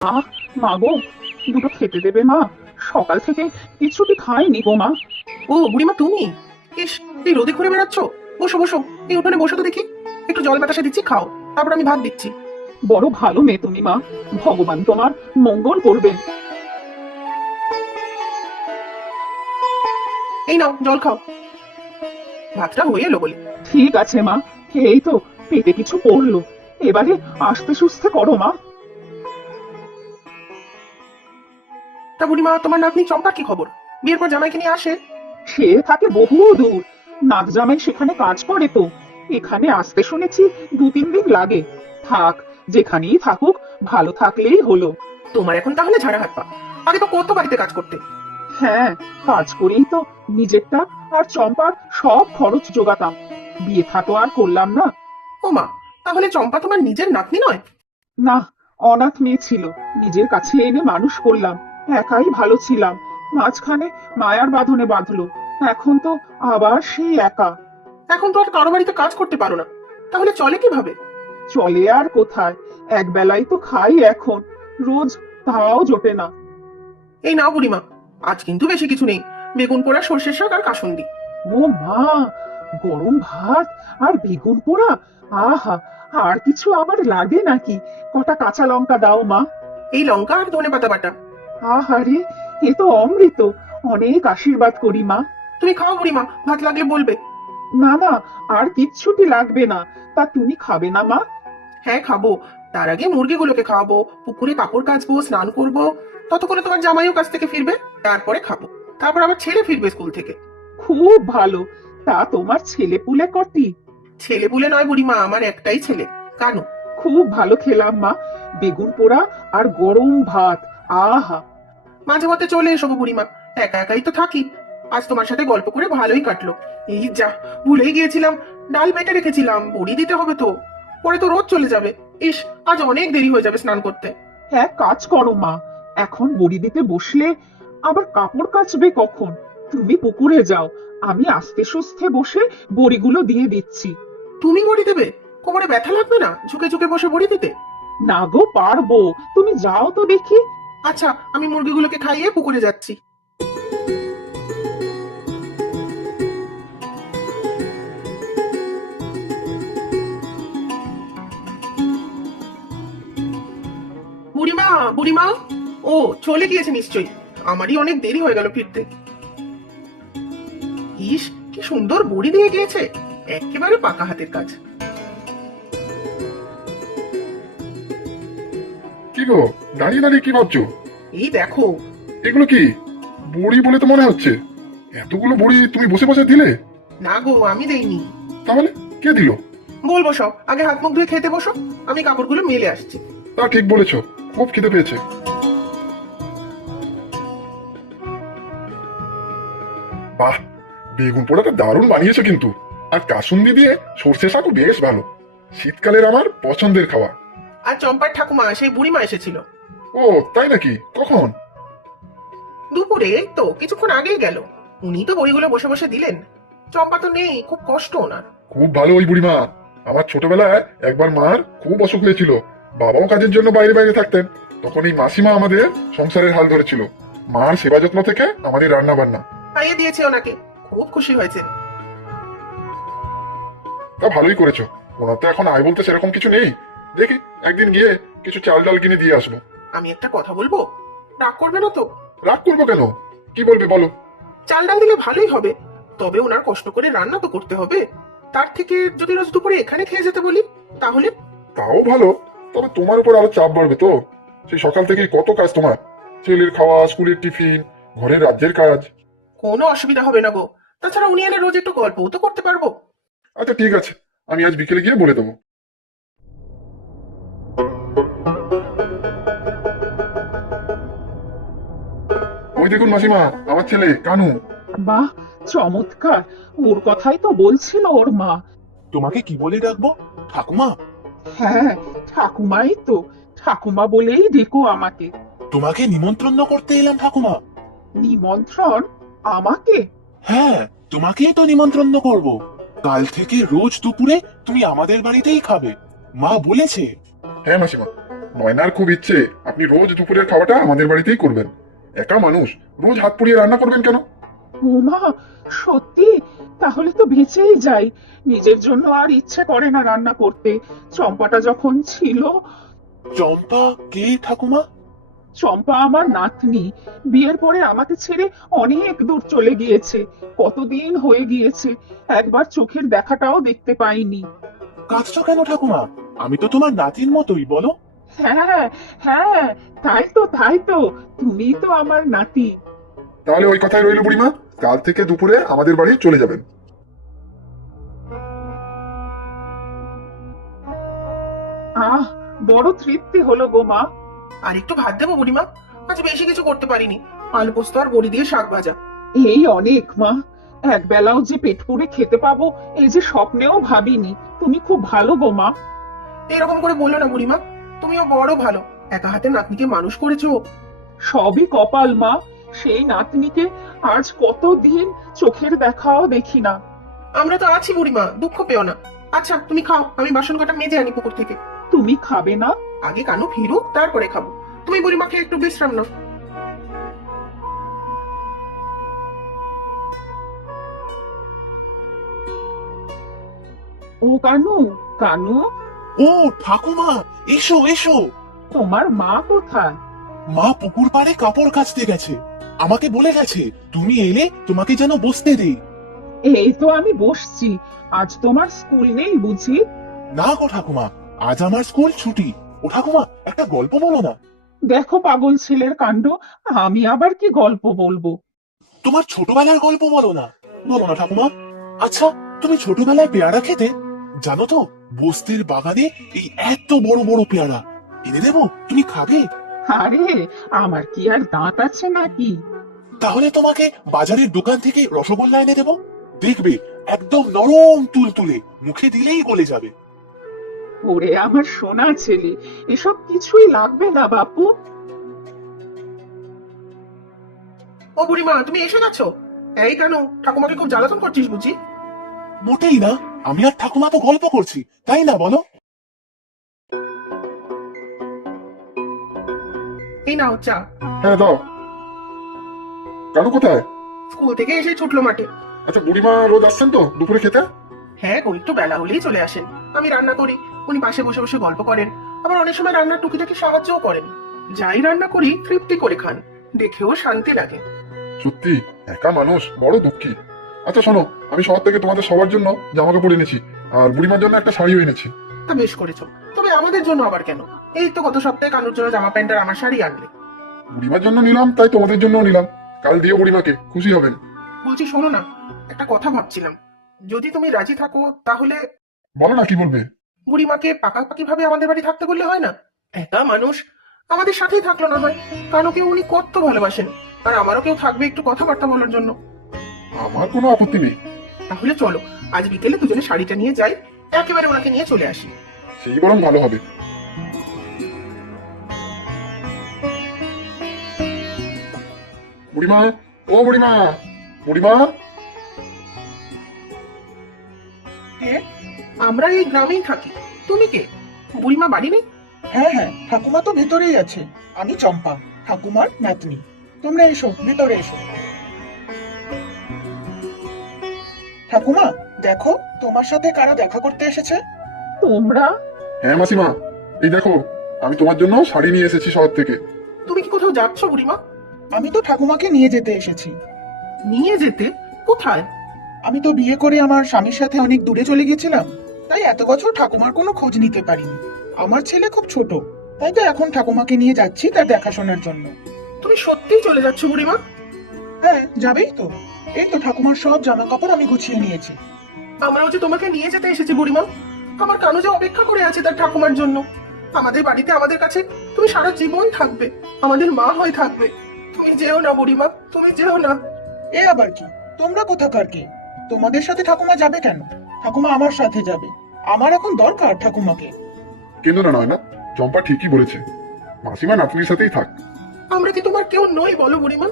আহ, মা গো, দুটো খেতে দেবে মা? সকাল থেকে কিছুটি খাইনি গো মা। ও বুড়িমা তুমি? ইস, এই রোদে ঘুরে বেড়াচ্ছ? বসো বসো, এই উঠোনে বসো তো দেখি। একটু জল বাতাসে দিচ্ছি, খাও, তারপর আমি ভাত দিচ্ছি। বড় ভালো মেয়ে তুমি মা, ভগবান তোমার মঙ্গল করবেন। এই নাও জল খাও, ভাতটা হয়ে এলো বলে। ঠিক আছে মা, এই তো পেটে কিছু পড়লো, এবারে আস্তে সুস্থে করো মা। তা বুড়িমা, তোমার নাতনি চম্পার কি খবর? বিয়ের পর জামাইকে নিয়ে আসে? সে থাকে বহু দূর, নাত জামাই সেখানে কাজ করে তো। এখানে আসতে শুনেছি 2-3 দিন লাগে। থাক, যেখানেই থাকুক, ভালো থাকলেই হলো। তোমার এখন তাহলে ঝাড়া হাত পা। আগে তো কত বাড়িতে কাজ করতে। হ্যাঁ, কাজ করেই তো নিজেরটা আর চম্পার সব খরচ জোগাতাম। বিয়ে থা তো আর করলাম না। ও মা, তাহলে চম্পা তোমার নিজের নাতনি নয়? না, অনাথ মেয়ে ছিল, নিজের কাছে এনে মানুষ করলাম। একাই ভালো ছিলাম, মাঝখানে মায়ার বাঁধনে বাঁধলো। এখন তো আবার সেই একা। এখন তো আর কারো বাড়িতে কাজ করতে পারো না, তাহলে চলে কিভাবে? চলে আর কোথায়, একবেলাই তো খাই এখন, রোজ তাও জোটে না। এই নাও বুড়িমা, আজ কিন্তু বেশি কিছু নেই। বেগুন পোড়া, সর্ষের শাক আর কাসুন্দি। ও মা, গরম ভাত আর বেগুন পোড়া! আহা, আর কিছু আবার লাগে নাকি? কটা কাঁচা লঙ্কা দাও মা। এই লঙ্কা আর ধনে পাতা বাটা। আহারে, এ তো অমৃত! অনেক আশীর্বাদ করি মা। তুমি খাও বুড়িমা, ভাত লাগলে বলবে। না না, আর কিচ্ছুটি লাগবে না। তা তুমি খাবে না মা? হ্যাঁ খাবো, তার আগে মুরগিগুলোকে খাওয়াবো, পুকুরে কাপড় কাচবো, স্নান করবো। ততক্ষণে তোমার জামাইও কাছ থেকে ফিরবে, তারপরে খাবো। তারপর আবার ছেলে ফিরবে স্কুল থেকে। খুব ভালো। তা তোমার ছেলে পুলে কটি? ছেলে বলে নয় বুড়িমা, আমার একটাই ছেলে, কানু। খুব ভালো খেলাম মা, বেগুন পোড়া আর গরম ভাত। আহা! মাঝে মধ্যে চলে এসো গো বুড়িমা, একা একাই তো থাকি। আজ তোমার সাথে গল্প করে ভালোই কাটলো। এই যা, ভুলেই গিয়েছিলাম, ডাল বেটে রেখেছিলাম, বড়ি দিতে হবে তো। পরে তো রোদ চলে যাবে। ইস, আজ অনেক দেরি হয়ে যাবে স্নান করতে। এক কাজ করো মা, এখন বড়ি দিতে বসলে আবার কাপড় কাচবে কখন? তুমি পুকুরে যাও, আমি আস্তে সুস্থে বসে বড়িগুলো দিয়ে দিচ্ছি। তুমি বড়ি দেবে? কোমরে ব্যথা লাগবে না ঝুঁকে ঝুঁকে বসে বড়ি দিতে? না গো, পারবো। তুমি যাও তো দেখি। আচ্ছা, আমি মুরগিগুলোকে খাইয়ে পুকুরে যাচ্ছি। বুড়িমা, বুড়িমা! ও, চলে গিয়েছে নিশ্চয়ই। আমারই অনেক দেরি হয়ে গেল ফিরতে। ইস, কি সুন্দর বড়ি দিয়ে গিয়েছে, একেবারে পাকা হাতের কাজ। কি গো, দাঁড়িয়ে দাঁড়িয়ে কি ভাবছো? এই দেখো। এগুলো কি বড়ি বলে তো মনে হচ্ছে? এতগুলো বড়ি তুমি বসে বসে দিলে? না গো, আমি দেইনি। তাহলে কে দিল? বলবো সব, আগে হাত মুখ ধুয়ে খেতে বসো। আমি কাপড়গুলো মেলে আসছি। তা ঠিক বলেছো, খুব খিদে পেয়েছে। বাহ, বেগুন পোড়াটা দারুণ বানিয়েছো কিন্তু। আর কাসুন্দি দিয়ে সর্ষে শাকও বেশ ভালো। শীতকালের আমার পছন্দের খাওয়া। আর চম্পার ঠাকুমা, সেই বুড়িমা এসেছিল। ও, তাই নাকি? কখন? দুপুরে, এই তো কিছুক্ষণ আগেই গেল। উনি তো বড়িগুলো বসে বসে দিলেন। চম্পা তো নেই, খুব কষ্ট ওনার। খুব ভালো ওই বুড়িমা। আমার ছোটবেলায় একবার মার খুব অসুখ হয়েছিল, বাবাও কাজের জন্য বাইরে বাইরে থাকতেন। তখন এই মাসিমা আমাদের সংসারের হাল ধরেছিল। মার সেবা যত্ন থেকে আমাদের রান্না বান্না। খাইয়ে দিয়েছে ওনাকে, খুব খুশি হয়েছেন। তা ভালোই করেছো। ওনার তো এখন আয় বলতে সেরকম কিছু নেই। দেখি একদিন গিয়ে কিছু চাল ডাল কিনে দিয়ে আসবো। আমি একটা কথা বলবো, রাগ করবে না তো? রাগ করবো কেন? কি বলবে বলো। চাল ডাল দিলে ভালোই হবে, তবে ওনার কষ্ট করে রান্না তো করতে হবে। তার থেকে যদি রোজ দুপুরে এখানে খেয়ে যেতে বলি, তাহলে? তাও ভালো, তবে তোমার উপর আরো চাপ বাড়বে তো। সেই সকাল থেকে কত কাজ তোমার, ছেলের খাওয়া, স্কুলের টিফিন, ঘরের রাজ্যের কাজ। কোনো অসুবিধা হবে না গো। তাছাড়া উনি এলে রোজ একটু গল্পও তো করতে পারবো। আচ্ছা ঠিক আছে, আমি আজ বিকেলে গিয়ে বলে দেবো। ওই দেখুন মাসিমা, আমার ছেলে কানু। বাহ, চমৎকার! ওর কথাই তো বলছিল ওর মা। তোমাকে কি বলে ডাকবো? ঠাকুমা? হ্যাঁ, ঠাকুমাই তো। ঠাকুমা বলেই ডেকো আমাকে। তোমাকে নিমন্ত্রণ করতে এলাম ঠাকুমা। নিমন্ত্রণ? আমাকে? হ্যাঁ, তোমাকেই তো নিমন্ত্রণ করব। কাল থেকে রোজ দুপুরে তুমি আমাদের বাড়িতেই খাবে, মা বলেছে। হ্যাঁ মাসিমা, নয়নার খুব ইচ্ছে আপনি রোজ দুপুরের খাওয়াটা আমাদের বাড়িতেই করবেন। একা মানুষ, রোজ হাত পুড়িয়ে রান্না করবেন কেন? উমা, সত্যি? তাহলে তো বেঁচেই যাই। নিজের জন্য আর ইচ্ছে করে না রান্না করতে। চম্পাটা যখন ছিল। চম্পা কে ঠাকুমা? চম্পা আমার নাতনি। বিয়ের পরে আমাকে ছেড়ে অনেক দূর চলে গিয়েছে। কতদিন হয়ে গিয়েছে, একবার চোখের দেখাটাও দেখতে পাইনি। কাঁদছো কেন ঠাকুমা? আমি তো তোমার নাতির মতোই, বলো। হ্যাঁ, হ্যাঁ, তাই তো তুমিই তো আমার নাতি। তাহলে ওই কথাই রইল বুড়িমা, কাল থেকে দুপুরে আমাদের বাড়ি চলে যাবেন। আহ, বড় তৃপ্তি হলো গো মা। আর একটু ভাত দেবো বুড়িমা? আজ বেশি কিছু করতে পারিনি। আলু পোস্ত আর বড়ি দিয়ে শাক ভাজা। এই অনেক মা। এক বেলাও যে পেট পুরে খেতে পাবো, এই যে স্বপ্নেও ভাবিনি। তুমি খুব ভালো গো মা। এরকম করে বললো না বুড়িমা, তুমিও বড় ভালো। একা হাতে নাতনিকে মানুষ করেছো। সবই কপাল মা। সেই নাতনিকে আজ কতদিন চোখের দেখাও দেখি না। আমরা তো আছি বুড়িমা, দুঃখ পেও না। আচ্ছা তুমি খাও, আমি বাসন কটা মেজে আনি পুকুর থেকে। তুমি খাবে না? আগে কানু ফিরুক, তারপরে খাবো। তুমি বুড়িমাকে একটু বিশ্রাম নাও। ও কানু, কানু, ও ঠাকুমা, এসো এসো। তোমার মা কোথায়? মা পুকুর পাড়ে কাপড় কাচতে গেছে। আমাকে বলে গেছে তুমি এলে তোমাকে যেন বসতে দেই। এই তো আমি বসছি। আজ তোমার স্কুল নেই বুঝি? না গো ঠাকুমা, আজ আমার স্কুল ছুটি। ও ঠাকুমা, একটা গল্প বলো না। দেখো পাগল ছেলের কাণ্ড। আমি আবার কি গল্প বলবো? তোমার ছোটবেলার গল্প বলো না। বলো না ঠাকুমা। আচ্ছা, তুমি ছোটবেলায় পেয়ারা খেতে? জানো তো, বস্তির বাগানে এই এত বড় বড় পেয়ারা এনে দেবো, তুমি খাবে? আরে, আমার কি আর দাঁত আছে নাকি? তাহলে তোমাকে বাজারের দোকান থেকে রসগোল্লা এনে দেবো। দেখবে, একদম নরম তুলতুলে, মুখে দিলেই গলে যাবে। ওরে আমার সোনা ছেলে, এসব কিছুই লাগবে না বাপু। ও বুড়িমা, তুমি এসে গেছো? এই কানু, ঠাকুমাকে খুব জ্বালাতন করছিস বুঝি? মোটেই না, আমি আর ঠাকুমা তো গল্প করছি, তাই না বলো? এই নাও চা। হ্যাঁ দাও। কারো কোথায়? স্কুল থেকে এসে ছুটলো মাঠে। আচ্ছা, বুড়িমা রোজ আসছেন তো দুপুরে খেতে? হ্যাঁ গো, একটু বেলা হলেই চলে আসেন। আমি রান্না করি, উনি পাশে বসে বসে গল্প করেন। আবার অনেক সময় রান্নার টুকিটাকি সাহায্যও করেন। যাই রান্না করি তৃপ্তি করে খান, দেখেও শান্তি লাগে। সত্যি একা মানুষ বড় দুঃখী। আচ্ছা শোনো, আমি শহর থেকে তোমাদের সবার জন্য জামা কাপড় এনেছি, আর বুড়িমার জন্য একটা শাড়িও এনেছি। তা বেশ করেছো। তবে আমাদের জন্য আবার কেন? এই তো গত সপ্তাহে কানুর জন্য জামা প্যান্ট আর আমার শাড়ি আনলে। বুড়িমার জন্য নিলাম, তাই তোমাদের জন্য নিলাম। কাল দিও বুড়িমাকে, খুশি হবেন। বলছি শোনো না, একটা কথা ভাবছিলাম। যদি তুমি রাজি থাকো তাহলে বলো না, কি বলবে? বুড়িমাকে পাকাপাকি ভাবে আমাদের বাড়ি থাকতে বললে হয় না? একা মানুষ, আমাদের সাথেই থাকলো না হয়। কানুকে উনি কত ভালোবাসেন, আর আমারও কেউ থাকবে একটু কথাবার্তা বলার জন্য। আমার কোনো আপত্তি নেই। তাহলে চলো, আজ বিকেলে দুজনে শাড়িটা নিয়ে যাই, একেবারে ওনাকে নিয়ে চলে আসি। সেই বরং ভালো হবে। বুড়িমা, ও বুড়িমা, বুড়িমা। কে? আমরা এই গ্রামেই থাকি। তুমি কে? বুড়িমা বাড়ি নেই? হ্যাঁ হ্যাঁ, ঠাকুমা তো ভেতরেই আছে। আমি চম্পা, ঠাকুমার নাতনি। তোমরা এসো, ভেতরে এসো। ঠাকুমা, দেখো তোমার সাথে কারা দেখা করতে এসেছে। তোমরা? হ্যাঁ মাসিমা, এই দেখো, আমি তোমার জন্য শাড়ি নিয়ে এসেছি শহর থেকে। তুমি কি কোথাও যাচ্ছ বুড়িমা? আমি তো ঠাকুমাকে নিয়ে যেতে এসেছি। নিয়ে যেতে? কোথায়? আমি তো বিয়ে করে আমার স্বামীর সাথে অনেক দূরে চলে গেছিলাম, তাই এত বছর ঠাকুমার কোনো খোঁজ নিতে পারিনি। আমার ছেলে খুব ছোট, তাই তো এখন ঠাকুমাকে নিয়ে যাচ্ছি তার দেখাশোনার জন্য। তুমি সত্যিই চলে যাচ্ছ বুড়িমা? হ্যাঁ, যাবেই তো। এই তো ঠাকুমার সব জামা কাপড় আমি গুছিয়ে নিয়েছি। আমরাও যে তোমাকে নিয়ে যেতে এসেছি বুড়িমা। আমার কানু যে অপেক্ষা করে আছে তার ঠাকুমার জন্য। আমাদের বাড়িতে আমাদের কাছে তুমি সারা জীবন থাকবে, আমাদের মা হয়ে থাকবে। তুমি যেও না বুড়িমা, তুমি যেও না। এ আবার কি? তোমরা কোথাকার কে? তোমাদের সাথে ঠাকুমা যাবে কেন? ঠাকুমা আমার সাথে যাবে। আমার এখন দরকার ঠাকুমাকে। কিন্তু না নয় না, চম্পা ঠিকই বলেছে, মাসিমা নাতনির সাথেই থাক। আমরা কি তোমার কেউ নই বলো বুড়িমা?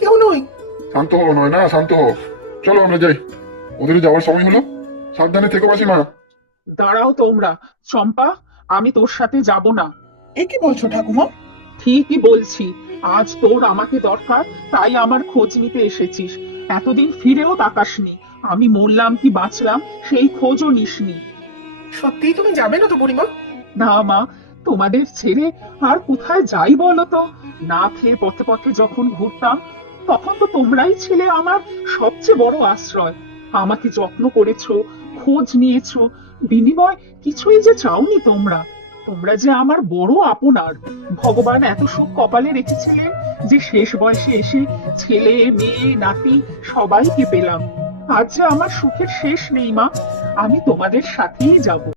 কেউ নই। শান্ত হও, নয় না, শান্ত হও। চলো আমরা যাই, ওদের যাওয়ার সময় হলো। সাবধানে থেকো মাসিমা। দাঁড়াও তোমরা। চম্পা, আমি তোর সাথে যাব না। এ কি বলছো ঠাকুমা? ঠিকই বলছি, আজ তোর আমাকে দরকার, তাই আমার খোঁজ নিতে এসেছিস। এতদিন ফিরেও তাকাসনি, আমি মরলাম কি বাঁচলাম সেই খোঁজও নিসনি। সত্যিই তুমি যাবে না তো বুড়িমা? না মা, তোমাদের ছেড়ে আর কোথায় যাই বলো তো? না খেয়ে পথে পথে যখন ঘুরতাম, তখন তো তোমরাই ছিলে আমার সবচেয়ে বড় আশ্রয়। আমাকে যত্ন করেছো, খোঁজ নিয়েছো, বিনিময় কিছুই যে চাওনি তোমরা। তোমরা যে আমার বড় আপনার। ভগবান এত সুখ কপালে রেখেছিলেন যে শেষ বয়সে এসে ছেলে মেয়ে নাতি সবাইকে পেলাম। আজ যে আমার সুখের শেষ নেই মা, আমি তোমাদের সাথেই যাব।